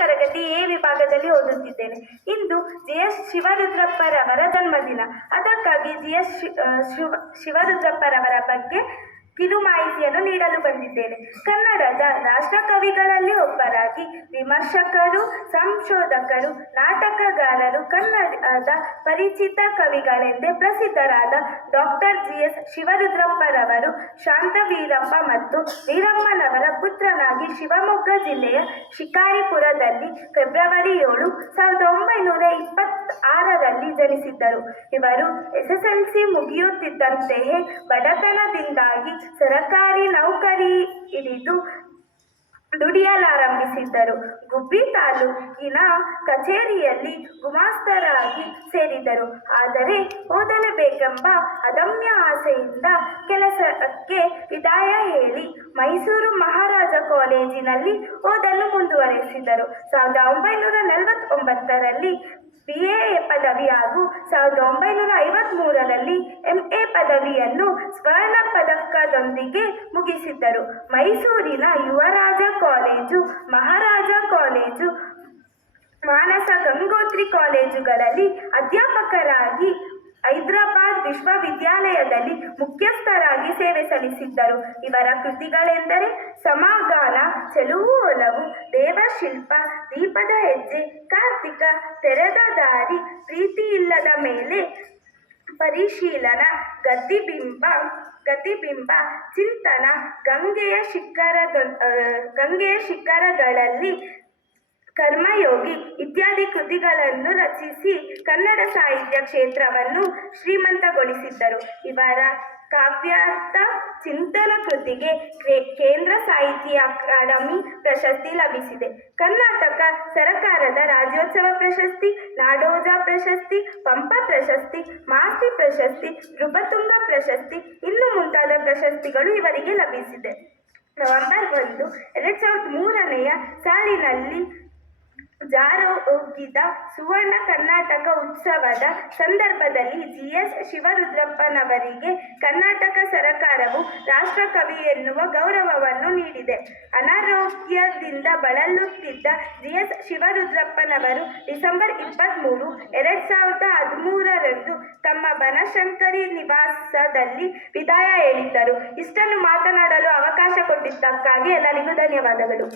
ತರಗತಿ ಎ ವಿಭಾಗದಲ್ಲಿ ಓದುತ್ತಿದ್ದೇನೆ. ಇಂದು ಜಿ.ಎಸ್. ಶಿವರುದ್ರಪ್ಪರವರ ಜನ್ಮದಿನ. ಅದಕ್ಕಾಗಿ ಜಿ.ಎಸ್. ಶಿವರುದ್ರಪ್ಪರವರ ಬಗ್ಗೆ ಕಿರು ಮಾಹಿತಿಯನ್ನು ನೀಡಲು ಬಂದಿದ್ದೇನೆ. ಕನ್ನಡದ ರಾಷ್ಟ್ರಕವಿಗಳಲ್ಲಿ ಒಬ್ಬರಾಗಿ ವಿಮರ್ಶಕರು, ಸಂಶೋಧಕರು, ನಾಟಕಗಾರರು, ಕನ್ನಡದ ಪರಿಚಿತ ಕವಿಗಳೆಂದೇ ಪ್ರಸಿದ್ಧರಾದ ಡಾಕ್ಟರ್ ಜಿ.ಎಸ್. ಶಿವರುದ್ರಪ್ಪರವರು ಶಾಂತವೀರಪ್ಪ ಮತ್ತು ವೀರಮ್ಮನವರ ಪುತ್ರನಾಗಿ ಶಿವಮೊಗ್ಗ ಜಿಲ್ಲೆಯ ಶಿಕಾರಿಪುರದಲ್ಲಿ ಫೆಬ್ರವರಿ 7, 1926ರಲ್ಲಿ ಜನಿಸಿದ್ದರು. ಇವರು SSLC ಮುಗಿಯುತ್ತಿದ್ದಂತೆಯೇ ಬಡತನದಿಂದಾಗಿ ಸರಕಾರಿ ನೌಕರಿ ಹಿಡಿದು ದುಡಿಯಲಾರಂಭಿಸಿದ್ದರು. ಗುಬ್ಬಿ ತಾಲೂಕಿನ ಕಚೇರಿಯಲ್ಲಿ ಗುಮಾಸ್ತರಾಗಿ ಸೇರಿದರು. ಆದರೆ ಓದಲೇಬೇಕೆಂಬ ಅದಮ್ಯ ಆಸೆಯಿಂದ ಕೆಲಸಕ್ಕೆ ವಿದಾಯ ಹೇಳಿ ಮೈಸೂರು ಮಹಾರಾಜ ಕಾಲೇಜಿನಲ್ಲಿ ಓದಲು ಮುಂದುವರೆಸಿದರು. 1949ರಲ್ಲಿ BA ಪದವಿ ಹಾಗೂ 1953ರಲ್ಲಿ MA ಪದವಿಯನ್ನು ಸ್ವರ್ಣ ಪದಕದೊಂದಿಗೆ ಮುಗಿಸಿದ್ದರು. ಮೈಸೂರಿನ ಯುವರಾಜ ಕಾಲೇಜು, ಮಹಾರಾಜ ಕಾಲೇಜು, ಮಾನಸ ಗಂಗೋತ್ರಿ ಕಾಲೇಜುಗಳಲ್ಲಿ ಅಧ್ಯಾಪಕರಾಗಿ, ಹೈದರಾಬಾದ್ ವಿಶ್ವವಿದ್ಯಾಲಯದಲ್ಲಿ ಮುಖ್ಯಸ್ಥರಾಗಿ ಸೇವೆ ಸಲ್ಲಿಸಿದ್ದರು. ಇವರ ಕೃತಿಗಳೆಂದರೆ ಸಮಾಗಾನ, ಚೆಲುವು ಒಲವು, ದೇವಶಿಲ್ಪ, ದೀಪದ ಹೆಜ್ಜೆ, ಕಾರ್ತಿಕ, ತೆರೆದ ದಾರಿ, ಪ್ರೀತಿ ಇಲ್ಲದ ಮೇಲೆ, ಪರಿಶೀಲನ, ಗತಿಬಿಂಬ, ಚಿಂತನ, ಗಂಗೆಯ ಶಿಖರಗಳಲ್ಲಿ, ಕರ್ಮಯೋಗಿ ಇತ್ಯಾದಿ ಕೃತಿಗಳನ್ನು ರಚಿಸಿ ಕನ್ನಡ ಸಾಹಿತ್ಯ ಕ್ಷೇತ್ರವನ್ನು ಶ್ರೀಮಂತಗೊಳಿಸಿದ್ದರು. ಇವರ ಕಾವ್ಯಾರ್ಥ ಚಿಂತನ ಕೃತಿಗೆ ಕೇಂದ್ರ ಸಾಹಿತ್ಯ ಅಕಾಡೆಮಿ ಪ್ರಶಸ್ತಿ ಲಭಿಸಿದೆ. ಕರ್ನಾಟಕ ಸರಕಾರದ ರಾಜ್ಯೋತ್ಸವ ಪ್ರಶಸ್ತಿ, ನಾಡೋಜ ಪ್ರಶಸ್ತಿ, ಪಂಪ ಪ್ರಶಸ್ತಿ, ಮಾಸ್ತಿ ಪ್ರಶಸ್ತಿ, ನೃಪತುಂಗ ಪ್ರಶಸ್ತಿ ಇನ್ನೂ ಮುಂತಾದ ಪ್ರಶಸ್ತಿಗಳು ಇವರಿಗೆ ಲಭಿಸಿದೆ. ನವೆಂಬರ್ 1, 2003ನೇ ಸಾಲಿನಲ್ಲಿ ಜರುಗಿದ ಸುವರ್ಣ ಕರ್ನಾಟಕ ಉತ್ಸವದ ಸಂದರ್ಭದಲ್ಲಿ ಜಿ.ಎಸ್. ಶಿವರುದ್ರಪ್ಪನವರಿಗೆ ಕರ್ನಾಟಕ ಸರಕಾರವು ರಾಷ್ಟ್ರಕವಿ ಎನ್ನುವ ಗೌರವವನ್ನು ನೀಡಿದೆ. ಅನಾರೋಗ್ಯದಿಂದ ಬಳಲುತ್ತಿದ್ದ ಜಿ.ಎಸ್. ಶಿವರುದ್ರಪ್ಪನವರು ಡಿಸೆಂಬರ್ 23, 2013ರಂದು ತಮ್ಮ ಬನಶಂಕರಿ ನಿವಾಸದಲ್ಲಿ ವಿದಾಯ ಹೇಳಿದ್ದರು. ಇಷ್ಟನ್ನು ಮಾತನಾಡಲು ಅವಕಾಶ ಕೊಟ್ಟಿದ್ದಕ್ಕಾಗಿ ಎಲ್ಲರಿಗೂ ಧನ್ಯವಾದಗಳು.